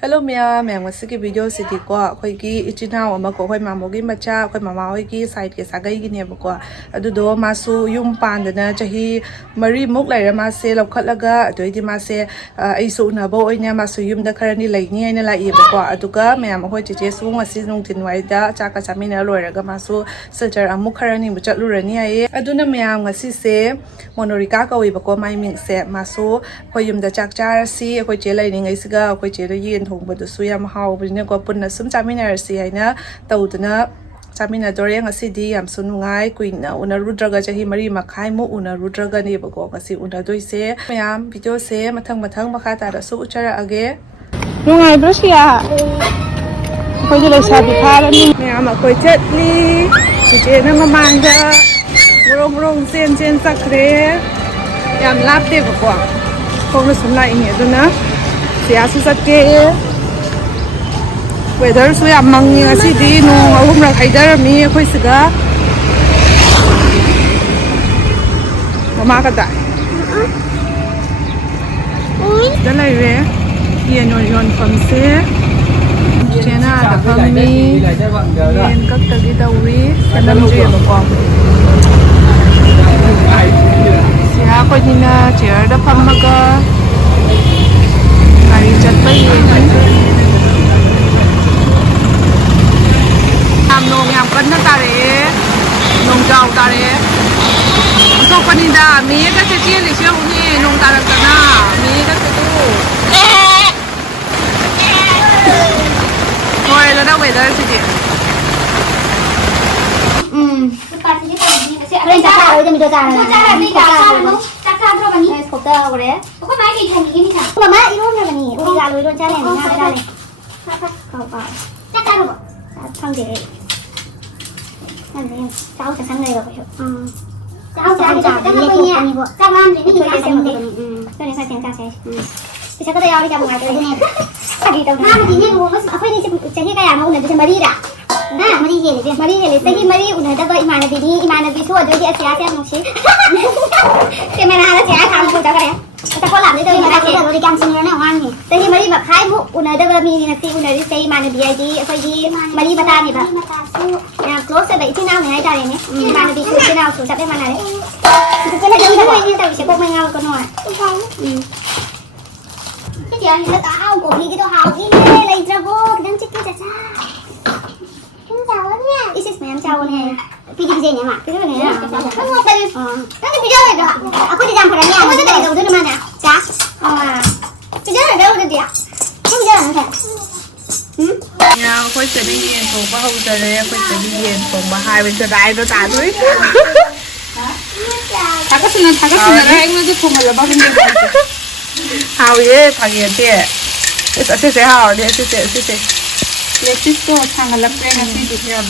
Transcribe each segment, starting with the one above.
Hello ma'am ngasi ki video si di ko khoi ki ichina ama ko khoi mamo gi macha khoi mama hoi ki side ke sagai gi ne ba ko adu do masu yum pan na chahi mari muk lai ra ma se lokhat laga adoi di ma se ai su na bo oina masu yum da kharani lai ni aina la i ba ko aduga ma'am hoi che su ngasi nung tin wai da cha ka chami na loi ra ga masu silchar amuk kharani bu chat lu ra ni ai aduna ma'am ngasi se monorika ka wi ba ko mai ming se masu khoi yum da chak char si khoi che lai ni ngai siga khoi che da yin thong ba du su yam hau bine ko punna sum chamina si aina taudna chamina dore ngasi di yam sunungai kuina una rudraga chahi mari makhai mo una rudraga ne ba ko ngasi una doi se ma'am video se mathang makha ta da su uchara age nungai brushia khoi du lai sa bi khara ni ma'am khoi chatli je na mamanga rong chen sakre yam lap de ba ko khong na sum lai ni aduna siya su satke weather su ya mangi ngasi di no ahum ra haidar mi khoi siga mama ka da da lai re yen yon pham se chena da pham mi yen kak ta gi da wi sanam je ba ko siya ko ni na chair da pham ma ka hari chat pa yen nong yam kan na tare nong jaw tare to paninda mi ka se chi li sheu ni nong tara kana mi ka se tu hoy la da weather se ji lên chắc chắn rồi thì mình đưa ra là mình chắc chắn rồi bạn nhỉ cột tơ vào đấy có máy gì thành cái gì chẳng mà má ít luôn này bạn nhỉ đi ra lối luôn cha này mình ra này chắc chắn rồi thằng để cháu sẽ sang đây rồi cháu đi lên cột này vợ cháu làm gì đi ra xem một cái này phải xem cha xem thì sẽ có tay đi chào một ngày cái này đi đâu mà thì nhá nó phải đi xem cái này mà udah bisa mari dah nah mari hele segi mari udah ada baik mana bini tu ada dia siapa yang mesti cái mà là trẻ tham cô cháu cái ta có làm đấy thôi mà trẻ rồi đi cam sinh nó ngoan nhỉ segi mari mà khai mu udah ada bini nanti udah di segi mana dia di apa di mari bata nih pak nah close vậy thế nào này đây này mana di thế nào chủ tập mana đấy cái này đâu có như tao sẽ có mấy nhau con nói cái gì nó tao cổ đi cái đồ hào cái lấy ra vô cái đám chích cái chả chào lắm nha. Isis mày em chào nè. PDJ nhỉ mà. Cái này nè. Không ngồi đây. Nó cái video này được. Aku di jam padanya. Kamu dari jauh dari mana? Cak. Video này đâu được dia? Không video này kìa. nhà khoi sẽ đi yên thong ba hậu giờ đây khoi sẽ đi yên thong ba hai bên trái nó tả thôi Thằng này anh mới không là bao nhiêu hào ye thằng ye thế sẽ hào đi sẽ Lấy chút tô thằng là lắm cái này thì yam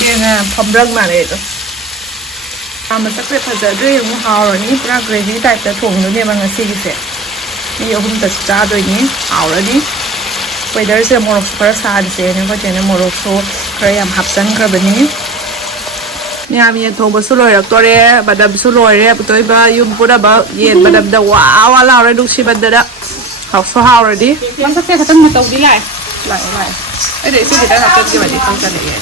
yên na phom răng mà đấy rồi mà sắc đẹp thật đấy cũng hào rồi ní ra gravy tại cái thùng nóเนี่ยมันngasi gituนี่เอาหุ่นตัดจ้าด้วยนี้เอาแล้วดิweather se morok super sad se ne ko jene morok so krayam hapsan kra bani ne am ye thong basu loi rak tore badam su loi re toi ba yum pura ba yen badam da wa la re duk si badda haw so haw re di Lắm các xe khatan mà tàu đi lại lại ai để xin kita hapsan ki badi không chane ye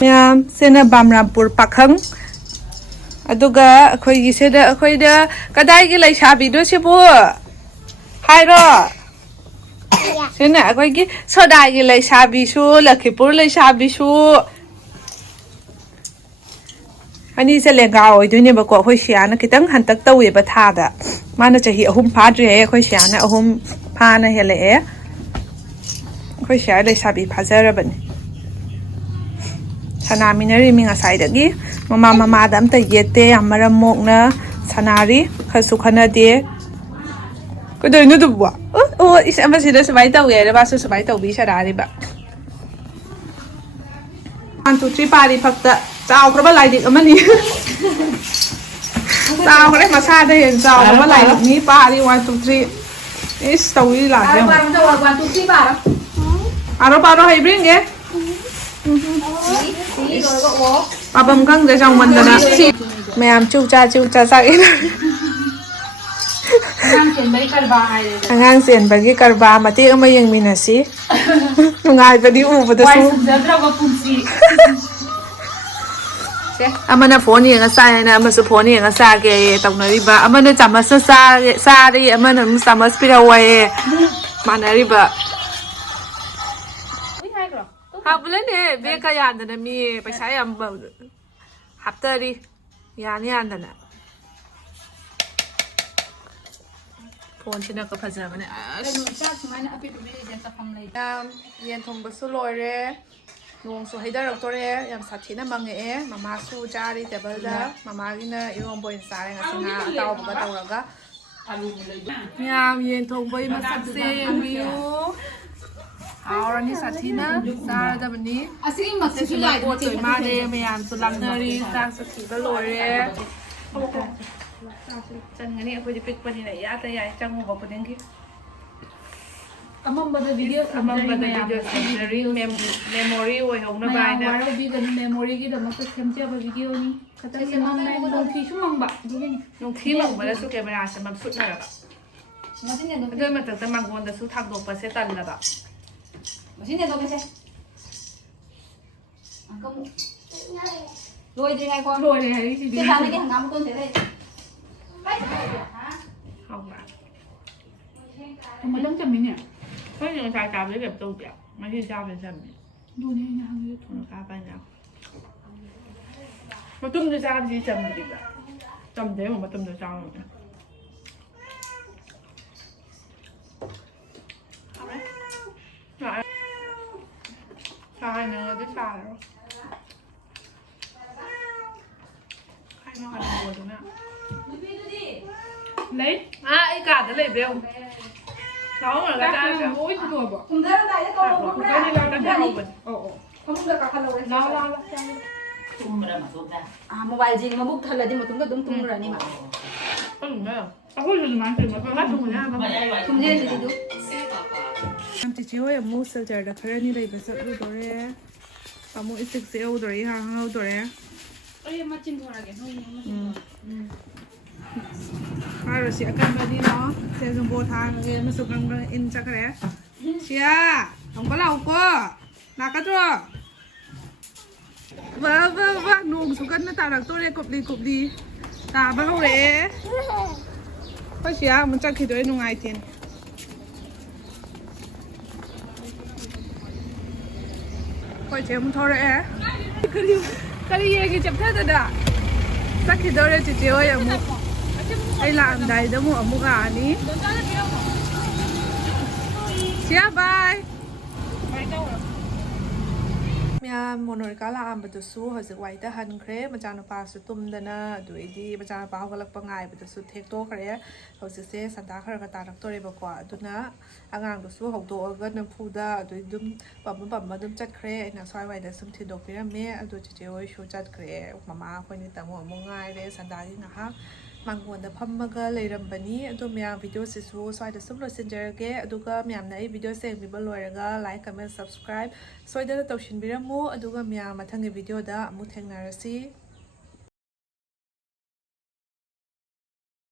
ma'am sena bamrampur pakhang aduga akhoi gi se da akhoi da kadai gi lai sabi do se bu hai ro sena akhoi gi sodai gi lai sabi su lakhipur lai sabi su ani se lenga oi du ne ba ko akhoi sia na kitang han tak tawi ba tha da mana chahi ahum pha dri he akhoi sia na ahum pha na hele e akhoi sia lai sabi pha jara ban Sanaminari minga side gi mama da amta yete amara mokna sanari khasu khana de ko doi nu du ba is ama sida sabai taw ye ba su sabai taw bi sarari ba 1 2 3 pari phakta chaw kra ba lai dik amani chaw kra ma sa de hen chaw ba lai dik ni pari 1 2 3 is tawi la de 1 2 3 bảo aro hai bring ge Babam kang de jang man da na ma'am chu cha sa ꯑꯉꯥꯡ ꯆꯦꯟꯕꯒꯤ ꯀꯔꯕꯥꯔ ꯍꯥꯏꯔꯦ อังงานเสียนไปกี่กระบามาเตี้ยมายังมีน่ะสิงายไปดิอูปะ วาย สู้ สุดเดือดเราก็ปุ่นสีเจ๊ amana phone yang sa na ama su phone yang sa ke tong na riba amana chama sa ri amana mu sama spira wae mana riba ไม่ใช่หรอ ha bule ne be ka yan da mi pa sai am hafta ri ya ni an da na phone china ka phaja mane แต่หนูชอบสมัยนั้นเอาไปดูไม่ได้จะทำอะไร เย็นทงบสุลอยเรนวงสุให้ได้รักตัวเรยำสัตว์ที่น่ามังเอ๋มามาสู้จารีแต่เบอร์จ้ามามากินอีรวมบนสายงั้นสินะเตาปกติเราก็ อารมณ์เลย ยามเย็นทงไปมาสักเซนวิวเอาอันนี้สัตว์ที่น่าจาแต่วันนี้ อาซิ่งมา จะ ซื้ สุ อ ด ใหญ่ ปวดสวยมากเลยพยายามสุดลังเนรีจางสุขีก็ลอยเรจังงั้นนี่เอาไปปิดปนไหนยาแต่ใหญ่จังหัวปนยังกี่ อามบัดวิดีโอ อมันเป็นวิดีโอเซนเซอรี่เมมโมรี่ไว้ของน ไม่ บาย เอา นะ ไว้เราบีกันเมมโมรี่กี่เดี๋ยวมันจะเข้มเจ้าไปวิดีโอนี้เขาจะเมาในบางทีชั่วโมงแบบดูนี่ นงที่มันมาแล้วสุเกเวลาฉันมันสุดหน่อยแบบ มาที่เนี่ยดู เดินมาจากตะมังกรแต่สุดทางโดนเปอร์เซ็นต์ตันแล้วแบบ มาที่เนี่ยดูไปใช่ก็รวยยังไงก่อน โดยเลยที่ดี จะทำอะไรกันทำก้นเสร็จเลย เอามา มันเริ่มจะมีเนี่ย เพราะยังชายกาไม่แบบตัวเดียวไม่ใช่เจ้าเป็นแบบนี้ ดูนี่นะฮะ ถูกกาไปแล้วมาตุ้มจะเจ้าที่จำดีแบบจำได้หมดมาตุ้มจะเจ้าชายเนื้อที่ชายแล้วใครมาขนาดตัวตรงนี้เล็กไอ้กาดจะเล็กเบลน้องเหมือนกันจ้า โอ้ยตัวบ่ ผมได้ได้แล้วก็ ก็นี่เราได้เอาไป โอ้โห ผมเลือกกับเราเลย เรา โมบายจริงมาบุกทันเลยที่มาตุ้มก็ตุ้มตุ้มเลยนี่มา ก็ถึงแล้วเอาพูดถึงมันถึงมันก็ถึงแล้วมัน ตุ้มเยอะสิดู ทำจิ๋วอย่างมูสเจอร์ดักเรนี่เลยไปสุดดูตัวเร่ปามูอิสิกเซลตัวเร่ฮะเอาตัวเร่ เอ้ยมาจิ้มตัวอะไรกันเฮ้ยมาจิ้ม มาเราเสียกันแบบนี้เนาะเซลล์โบทางเรียนมาสุกันอินจักรเร่เชียผมก็เล่าก็นักก็จ้ะว้านุ่มสุกันน่าตาดักตัวเร่กบดีตาบ้าเร่ก็เชียมันจะคิดด้วยนุ่งไอเทียนก็เชียมันทอเร่ก็ดีเย่กี่จับแท้แต่ด่าสักคิดด้วยจิ๋วอย่างมุกไอ้ลานใดเดี๋ยวมุกมุกอ่ะนี่เชียบายมีโมโนริกาลาอันบัดสู้หัวสึกไว้แต่ฮันเครมาจานปลาสุดตุ่มเดนะดูดีมาจานปลาเขาลักปังไงบัดสุดเทคโต้เครเขาสึกเสียสันตาคาร์กตาดักตัวเรียบกว่าดูนะอ่างดูสู้ของตัวก็น้ำพูดาดูดุมปั๊มมาดุมจัดเครนักซอยไว้แต่สมทิดอกพิราเมะดูเจียวชูจัดเครมาคนนี้แต่หัวมงง่ายเลยสันตาที่นะคะมังกรแต่พัมมก็เลยรำบันนี้ตัวมีวิดีโอสิสูสวยแต่สุดเลยสินเจอเกะดูก็มีในวิดีโอเสียงมีบอลลอยก็ไลค์คอมเมนต์ subscribe สวยแต่ตัวชินบิรามูดูก็มีมาทั้งในวิดีโอด้ามุดแทงนาร์ซี